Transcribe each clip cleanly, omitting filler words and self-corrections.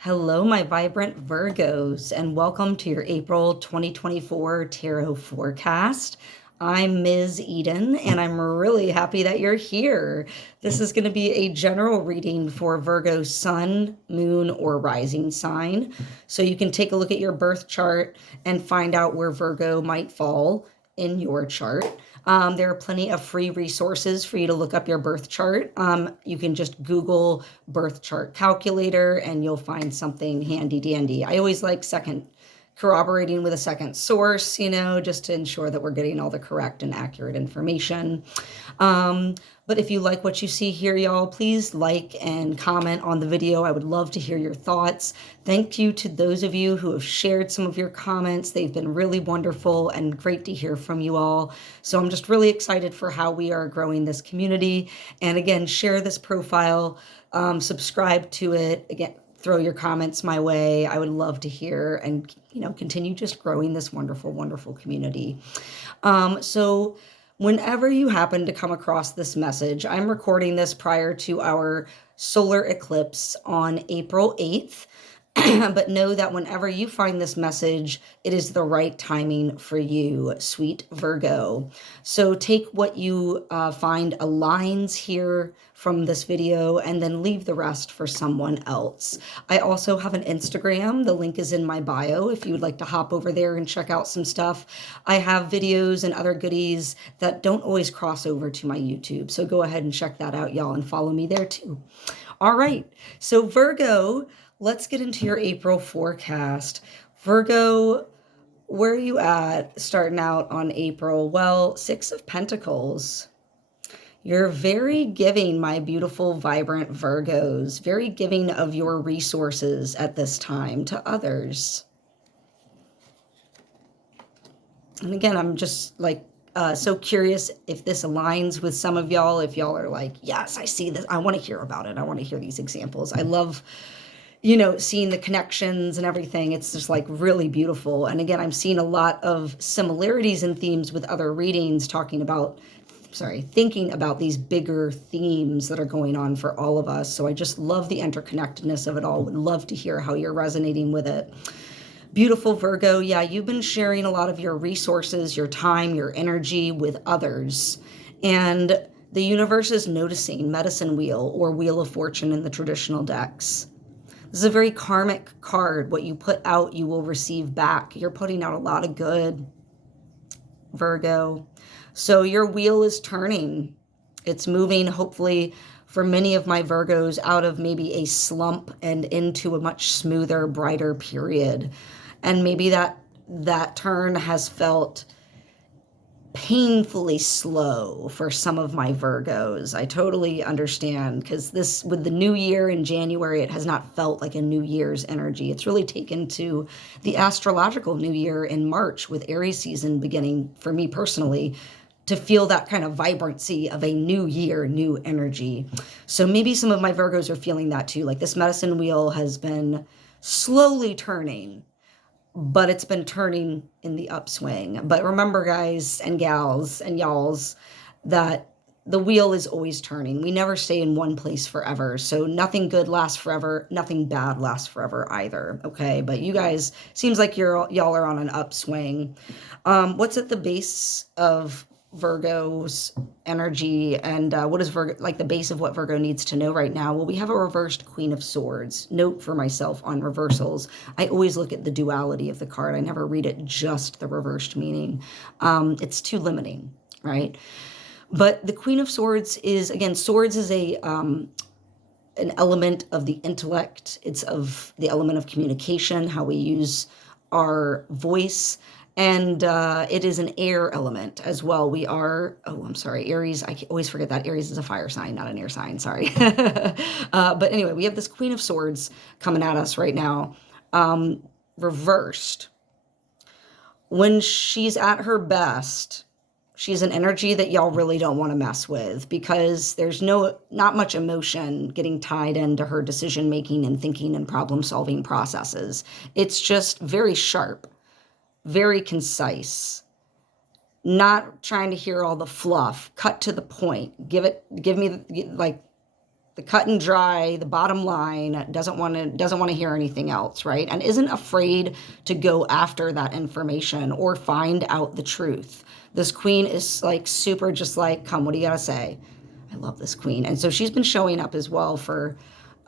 Hello, my vibrant Virgos, and welcome to your April 2024 tarot forecast. I'm Ms. Eden, and I'm really happy that you're here. This is going to be a general reading for Virgo sun, moon, or rising sign. So you can take a look at your birth chart and find out where Virgo might fall in your chart. There are plenty of free resources for you to look up your birth chart. You can just Google birth chart calculator and you'll find something handy dandy. I always like corroborating with a second source, just to ensure that we're getting all the correct and accurate information. But if you like what you see here, y'all, please like and comment on the video. I would love to hear your thoughts. Thank you to those of you who have shared some of your comments. They've been really wonderful and great to hear from you all. So I'm just really excited for how we are growing this community. And again, share this profile, subscribe to it. Again, throw your comments my way. I would love to hear and, continue just growing this wonderful, wonderful community. So whenever you happen to come across this message, I'm recording this prior to our solar eclipse on April 8th. But know that whenever you find this message, it is the right timing for you, sweet Virgo. So take what you find aligns here from this video and then leave the rest for someone else. I also have an Instagram. The link is in my bio if you would like to hop over there and check out some stuff. I have videos and other goodies that don't always cross over to my YouTube. So go ahead and check that out, y'all, and follow me there too. All right. So Virgo, let's get into your April forecast. Virgo, where are you at starting out on April? Well, Six of Pentacles. You're very giving, my beautiful, vibrant Virgos, very giving of your resources at this time to others. And again, I'm just so curious if this aligns with some of y'all, if y'all are like, yes, I see this. I want to hear about it. I want to hear these examples. I love seeing the connections and everything. It's just really beautiful. And again, I'm seeing a lot of similarities and themes with other readings thinking about these bigger themes that are going on for all of us. So I just love the interconnectedness of it all. Would love to hear how you're resonating with it. Beautiful Virgo. Yeah, you've been sharing a lot of your resources, your time, your energy with others. And the universe is noticing. Medicine wheel or wheel of fortune in the traditional decks. This is a very karmic card. What you put out, you will receive back. You're putting out a lot of good, Virgo. So your wheel is turning. It's moving, hopefully, for many of my Virgos out of maybe a slump and into a much smoother, brighter period. And maybe that turn has felt painfully slow for some of my Virgos. I totally understand, because this, with the new year in January, it has not felt like a New Year's energy. It's really taken to the astrological New Year in March with Aries season beginning, for me personally, to feel that kind of vibrancy of a new year, new energy. So maybe some of my Virgos are feeling that too. Like this medicine wheel has been slowly turning, but it's been turning in the upswing. But remember, guys and gals and y'alls, that the wheel is always turning. We never stay in one place forever. So nothing good lasts forever. Nothing bad lasts forever either. Okay. But you guys, seems like y'all are on an upswing. What's at the base of Virgo's energy, and what is Virgo, the base of what Virgo needs to know right now? Well, we have a reversed Queen of Swords. Note for myself on reversals, I always look at the duality of the card. I never read it just the reversed meaning. It's too limiting, right? But the Queen of Swords is, again, swords is an element of the intellect. It's of the element of communication, how we use our voice. And it is an air element as well. We are, Aries. I always forget that Aries is a fire sign, not an air sign. Sorry. But anyway, we have this Queen of Swords coming at us right now, reversed. When she's at her best, she's an energy that y'all really don't want to mess with, because there's not much emotion getting tied into her decision-making and thinking and problem-solving processes. It's just very sharp. Very concise, not trying to hear all the fluff, cut to the point, give me the cut and dry, the bottom line, doesn't want to hear anything else, right? And isn't afraid to go after that information or find out the truth. This queen is like super just like, come, what do you got to say? I love this queen. And so she's been showing up as well for,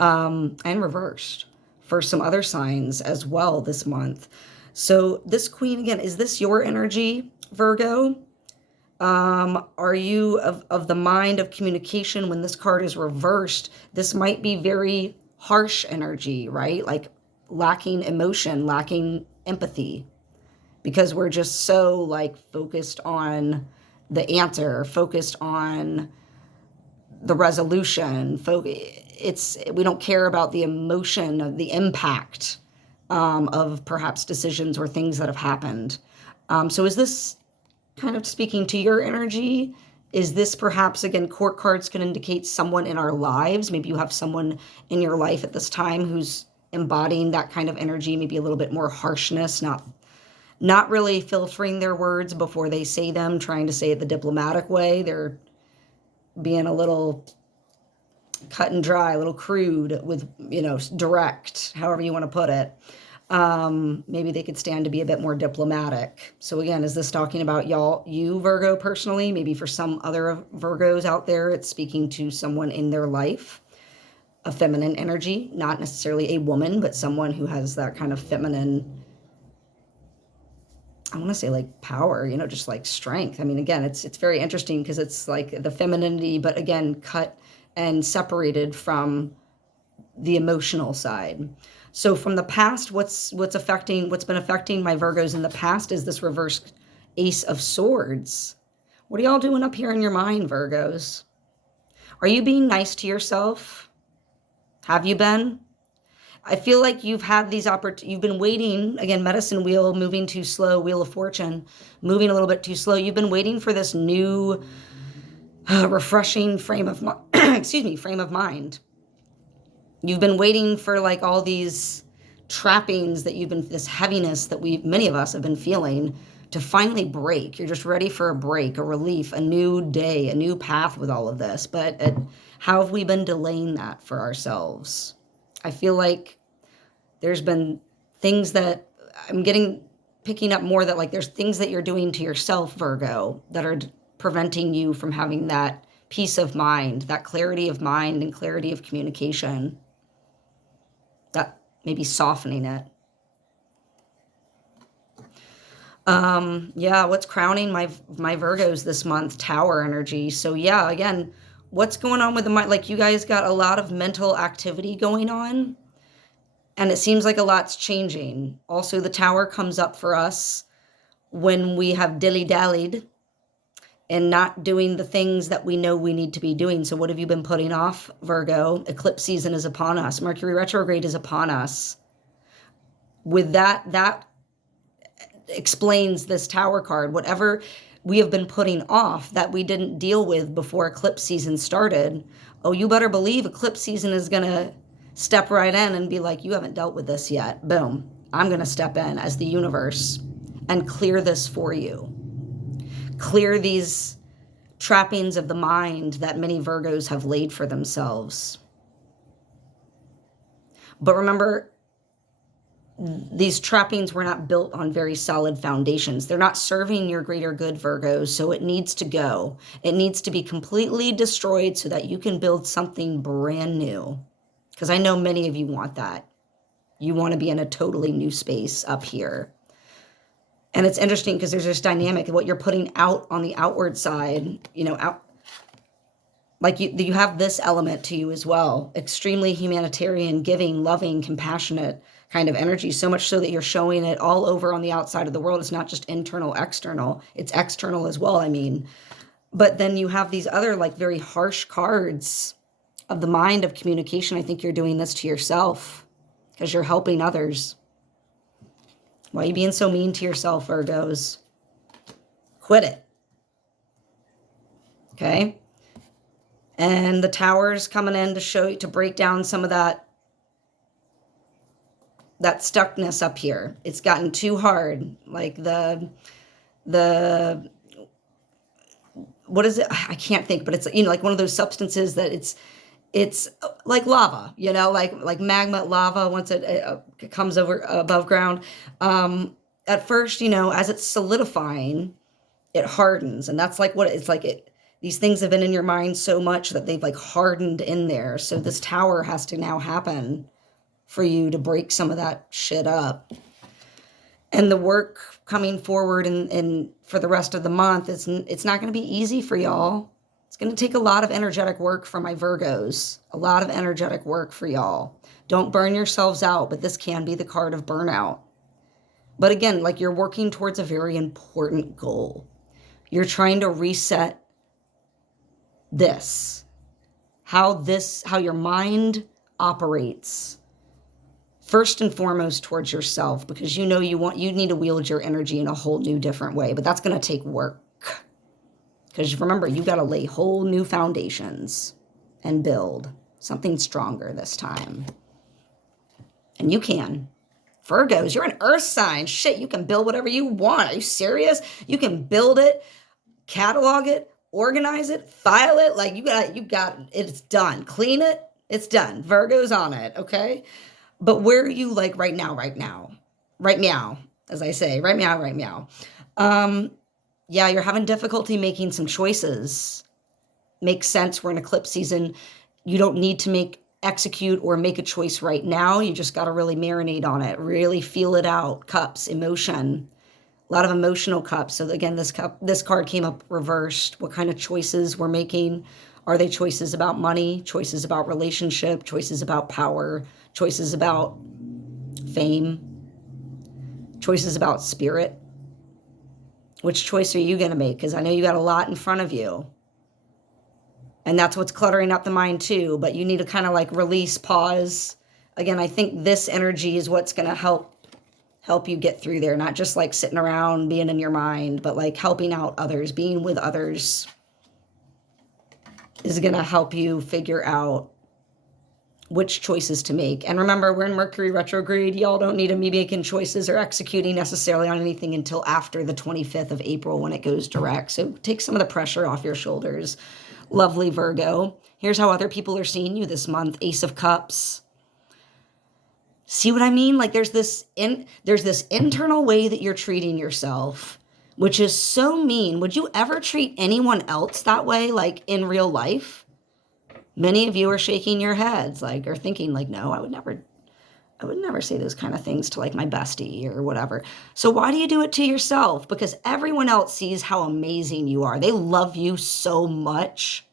and reversed for some other signs as well this month. So this queen, again, is this your energy, Virgo? Are you of the mind of communication? When this card is reversed, this might be very harsh energy, right? Like lacking emotion, lacking empathy, because we're just so like focused on the answer, focused on the resolution. We don't care about the emotion of the impact of perhaps decisions or things that have happened. So is this kind of speaking to your energy? Is this perhaps, again, court cards can indicate someone in our lives? Maybe you have someone in your life at this time who's embodying that kind of energy, maybe a little bit more harshness, not really filtering their words before they say them, trying to say it the diplomatic way. They're being a little cut and dry, a little crude with, direct, however you want to put it. Maybe they could stand to be a bit more diplomatic. So again, is this talking about you Virgo personally? Maybe for some other Virgos out there, it's speaking to someone in their life, a feminine energy, not necessarily a woman, but someone who has that kind of feminine, I want to say like power, just like strength. I mean, again, it's very interesting because it's like the femininity, but again, cut and separated from the emotional side. So from the past, what's been affecting my Virgos in the past is this reverse Ace of Swords. What are y'all doing up here in your mind, Virgos? Are you being nice to yourself? Have you been? I feel like you've had these you've been waiting, again, medicine wheel moving too slow, wheel of fortune moving a little bit too slow. You've been waiting for this new refreshing frame of mind. You've been waiting for like all these trappings this heaviness that many of us have been feeling to finally break. You're just ready for a break, a relief, a new day, a new path with all of this. But how have we been delaying that for ourselves? I feel like there's been things that picking up more that like there's things that you're doing to yourself, Virgo, that are preventing you from having that peace of mind, that clarity of mind and clarity of communication. That maybe softening it. What's crowning my Virgos this month? Tower energy. So yeah, again, what's going on with the mind? Like you guys got a lot of mental activity going on, and it seems like a lot's changing. Also, the Tower comes up for us when we have dilly-dallied and not doing the things that we know we need to be doing. So what have you been putting off, Virgo? Eclipse season is upon us. Mercury retrograde is upon us. With that explains this Tower card. Whatever we have been putting off that we didn't deal with before eclipse season started, oh, you better believe eclipse season is going to step right in and be like, you haven't dealt with this yet. Boom. I'm going to step in as the universe and clear this for you. Clear these trappings of the mind that many Virgos have laid for themselves. But remember, these trappings were not built on very solid foundations. They're not serving your greater good, Virgos, so it needs to go. It needs to be completely destroyed so that you can build something brand new. Because I know many of you want that. You want to be in a totally new space up here. And it's interesting because there's this dynamic of what you're putting out on the outward side, out. Like you have this element to you as well. Extremely humanitarian, giving, loving, compassionate kind of energy. So much so that you're showing it all over on the outside of the world. It's not just internal, external. It's external as well, I mean. But then you have these other like very harsh cards of the mind of communication. I think you're doing this to yourself because you're helping others. Why are you being so mean to yourself, Virgos? Quit it. Okay? And the Tower's coming in to break down some of that stuckness up here. It's gotten too hard. Like what is it? I can't think, but it's like one of those substances that it's like lava, like magma lava once it comes over above ground. At first, as it's solidifying, it hardens, and that's like what it's like. These things have been in your mind so much that they've like hardened in there. So this tower has to now happen for you to break some of that shit up. And the work coming forward and for the rest of the month, it's not going to be easy for y'all. It's going to take a lot of energetic work for my Virgos, a lot of energetic work for y'all. Don't burn yourselves out, but this can be the card of burnout. But again, like you're working towards a very important goal. You're trying to reset how your mind operates. First and foremost towards yourself, because you need to wield your energy in a whole new different way, but that's going to take work. Because remember, you got to lay whole new foundations and build something stronger this time. And you can. Virgos, you're an earth sign. Shit, you can build whatever you want. Are you serious? You can build it, catalog it, organize it, file it. Like you got it. It's done. Clean it. It's done. Virgo's on it. Okay. But where are you like right now, as I say, right meow. Yeah, you're having difficulty making some choices. Makes sense. We're in eclipse season. You don't need to execute or make a choice right now. You just got to really marinate on it, really feel it out. Cups, emotion, a lot of emotional cups. So again, this card came up reversed. What kind of choices we're making? Are they choices about money, choices about relationship, choices about power, choices about fame, choices about spirit? Which choice are you going to make? Because I know you got a lot in front of you. And that's what's cluttering up the mind too. But you need to kind of like release, pause. Again, I think this energy is what's going to help you get through there. Not just like sitting around, being in your mind, but like helping out others, being with others is going to help you figure out which choices to make. And remember, we're in Mercury retrograde. Y'all don't need to be making choices or executing necessarily on anything until after the 25th of April when it goes direct. So take some of the pressure off your shoulders. Lovely Virgo. Here's how other people are seeing you this month. Ace of Cups. See what I mean? Like there's this internal way that you're treating yourself, which is so mean. Would you ever treat anyone else that way, like in real life? Many of you are shaking your heads, like, or thinking like, no, I would never say those kind of things to like my bestie or whatever. So why do you do it to yourself? Because everyone else sees how amazing you are. They love you so much.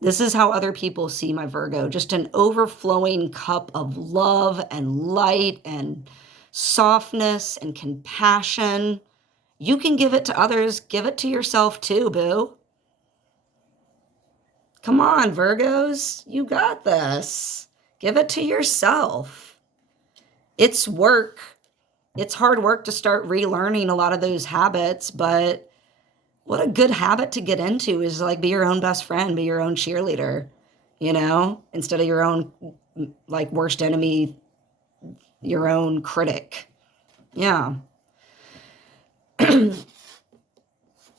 This is how other people see my Virgo, just an overflowing cup of love and light and softness and compassion. You can give it to others. Give it to yourself too, boo. Come on, Virgos, you got this. Give it to yourself. It's work. It's hard work to start relearning a lot of those habits, but what a good habit to get into is like be your own best friend, be your own cheerleader, instead of your own like worst enemy, your own critic. Yeah.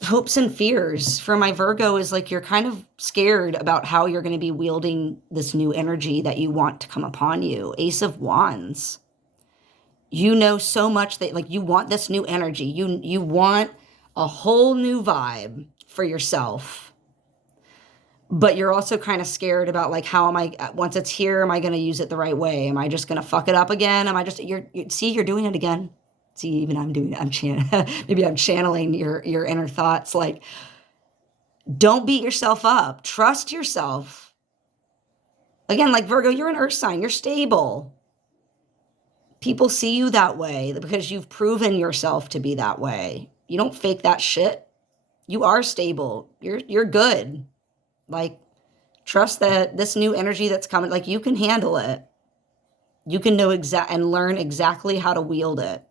Hopes and fears for my Virgo is like you're kind of scared about how you're going to be wielding this new energy that you want to come upon you. Ace of Wands. You know so much that like you want this new energy. You want a whole new vibe for yourself. But you're also kind of scared about like how once it's here, am I going to use it the right way? Am I just going to fuck it up again? You're doing it again. See, even I'm doing it. Maybe I'm channeling your inner thoughts. Like, don't beat yourself up. Trust yourself. Again, like Virgo, you're an earth sign. You're stable. People see you that way because you've proven yourself to be that way. You don't fake that shit. You are stable. You're good. Like, trust that this new energy that's coming, like you can handle it. You can know and learn exactly how to wield it.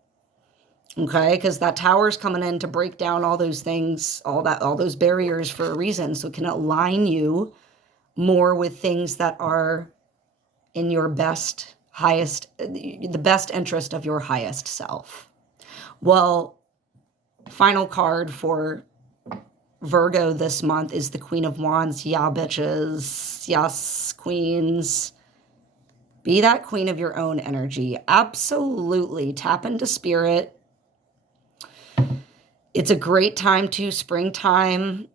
Okay, because that tower's coming in to break down all those things, all those barriers for a reason. So it can align you more with things that are in your the best interest of your highest self. Well, final card for Virgo this month is the Queen of Wands. Yeah, bitches. Yes, queens. Be that queen of your own energy. Absolutely. Tap into spirit. It's a great time to springtime.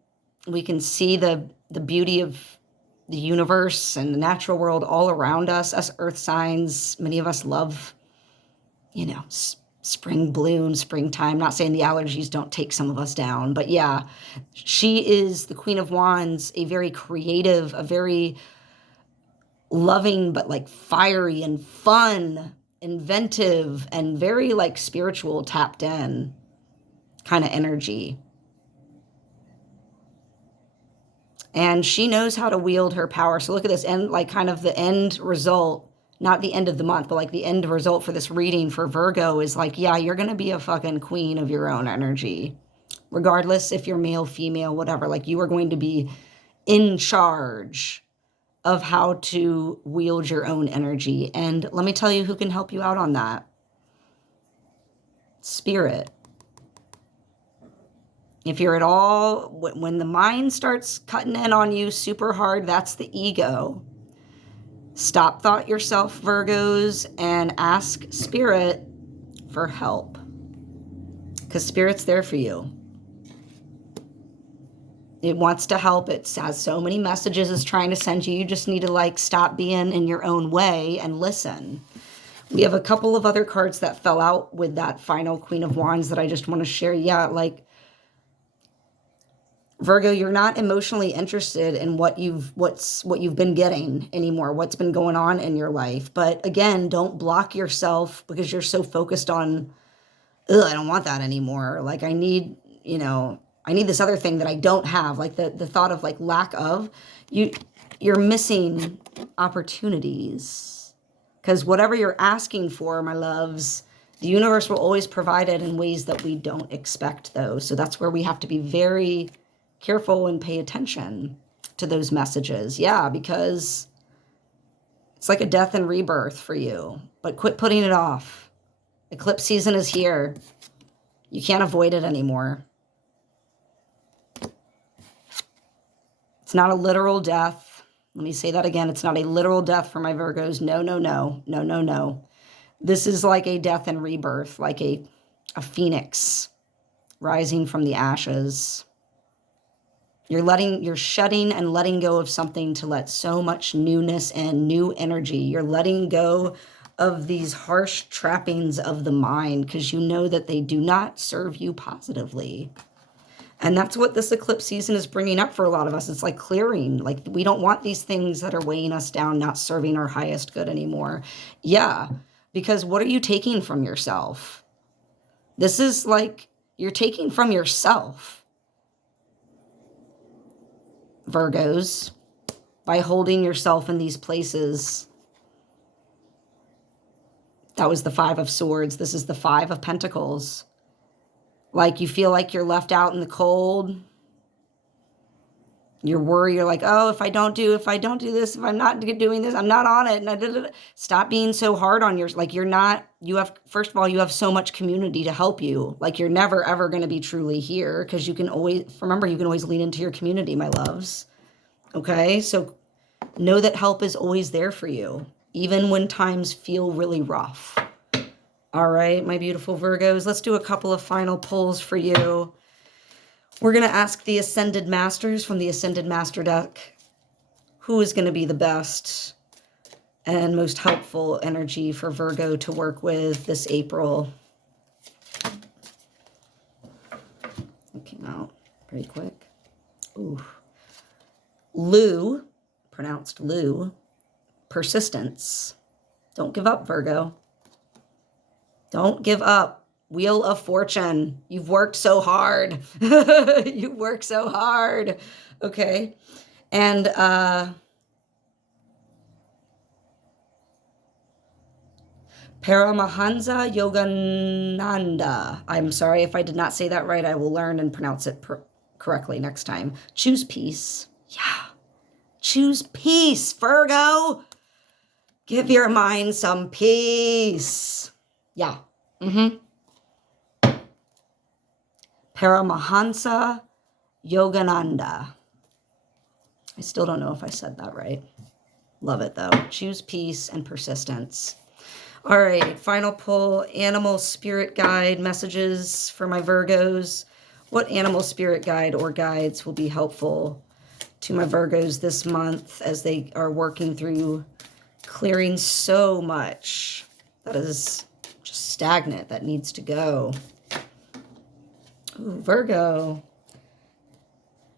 We can see the beauty of the universe and the natural world all around us. Us earth signs, many of us love, you know, spring bloom, springtime. Not saying the allergies don't take some of us down, but yeah, she is the Queen of Wands, a very creative, a very loving, but like fiery and fun, inventive, and very like spiritual, tapped in kind of energy. And she knows how to wield her power. So look at this, and like kind of the end result, not the end of the month, but like the end result for this reading for Virgo is like, yeah, you're going to be a fucking queen of your own energy. Regardless if you're male, female, whatever, like you are going to be in charge of how to wield your own energy. And let me tell you who can help you out on that. Spirit. If you're at all, when the mind starts cutting in on you super hard, that's the ego. Stop thought yourself, Virgos, and ask Spirit for help. Because Spirit's there for you. It wants to help. It has so many messages it's trying to send you. You just need to like stop being in your own way and listen. We have a couple of other cards that fell out with that final Queen of Wands that I just want to share. Yeah, like Virgo, you're not emotionally interested in what you've been getting anymore, what's been going on in your life. But again, don't block yourself because you're so focused on, ugh, I don't want that anymore. Like I need this other thing that I don't have. Like the thought of like lack of, you're missing opportunities. Because whatever you're asking for, my loves, the universe will always provide it in ways that we don't expect those. So that's where we have to be very careful and pay attention to those messages. Yeah, because it's like a death and rebirth for you. But quit putting it off. Eclipse season is here. You can't avoid it anymore. It's not a literal death. Let me say that again. It's not a literal death for my Virgos. No, no, no. No, no, no. This is like a death and rebirth, like a phoenix rising from the ashes. You're shutting and letting go of something to let so much newness and new energy. You're letting go of these harsh trappings of the mind because you know that they do not serve you positively. And that's what this eclipse season is bringing up for a lot of us. It's like clearing. Like we don't want these things that are weighing us down, not serving our highest good anymore. Yeah, because what are you taking from yourself? This is like you're taking from yourself. Virgos, by holding yourself in these places. That was the Five of Swords. This is the Five of Pentacles. Like you feel like you're left out in the cold. You're worried. You're like, oh, if I don't do this, if I'm not doing this, I'm not on it. And stop being so hard on yours. Like first of all, you have so much community to help you. Like you're never, ever going to be truly here because you can always lean into your community, my loves. Okay. So know that help is always there for you, even when times feel really rough. All right, my beautiful Virgos, let's do a couple of final pulls for you. We're going to ask the Ascended Masters from the Ascended Master deck, who is going to be the best and most helpful energy for Virgo to work with this April. It came out pretty quick. Ooh. Lou, pronounced Lou, persistence. Don't give up, Virgo. Don't give up. Wheel of Fortune. You've worked so hard. You work so hard. Okay. And Paramahansa Yogananda. I'm sorry if I did not say that right. I will learn and pronounce it correctly next time. Choose peace. Yeah. Choose peace, Virgo. Give your mind some peace. Yeah. Paramahansa Yogananda. I still don't know if I said that right. Love it though. Choose peace and persistence. All right, final pull, animal spirit guide messages for my Virgos. What animal spirit guide or guides will be helpful to my Virgos this month as they are working through clearing so much that is just stagnant, that needs to go? Ooh, Virgo.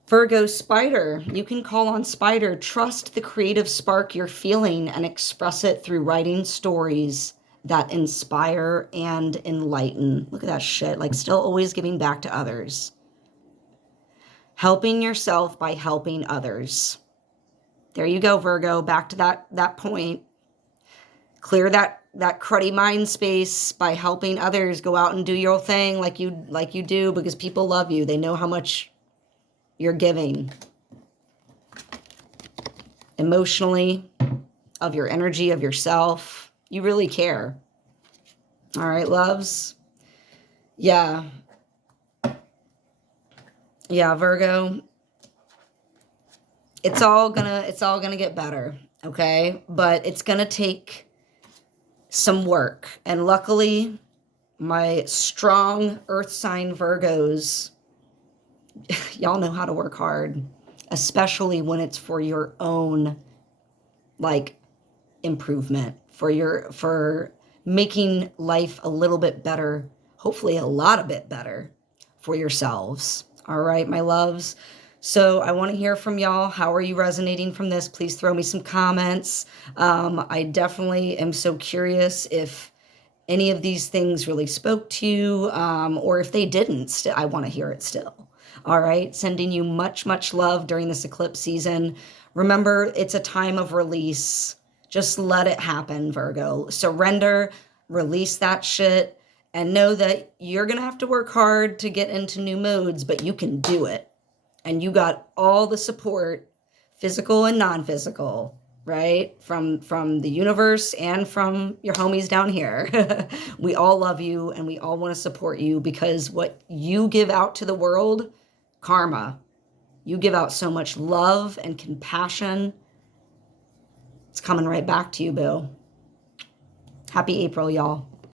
Virgo Spider. You can call on Spider. Trust the creative spark you're feeling and express it through writing stories that inspire and enlighten. Look at that shit. Like, still always giving back to others. Helping yourself by helping others. There you go, Virgo. Back to that point. Clear that cruddy mind space by helping others. Go out and do your thing like you do, because people love you. They know how much you're giving emotionally, of your energy, of yourself. You really care. All right, loves. Yeah, Virgo. It's all gonna get better, okay? But it's gonna take some work. And luckily, my strong earth sign Virgos, y'all know how to work hard, especially when it's for your own, like, improvement, for making life a little bit better, hopefully a lot of bit better for yourselves. All right, my loves. So I want to hear from y'all. How are you resonating from this? Please throw me some comments. I definitely am so curious if any of these things really spoke to you, or if they didn't, I want to hear it still. All right, sending you much, much love during this eclipse season. Remember, it's a time of release. Just let it happen, Virgo. Surrender, release that shit, and know that you're going to have to work hard to get into new modes, but you can do it. And you got all the support, physical and non-physical, right? From the universe and from your homies down here. We all love you and we all want to support you, because what you give out to the world, karma, you give out so much love and compassion. It's coming right back to you, boo. Happy April, y'all.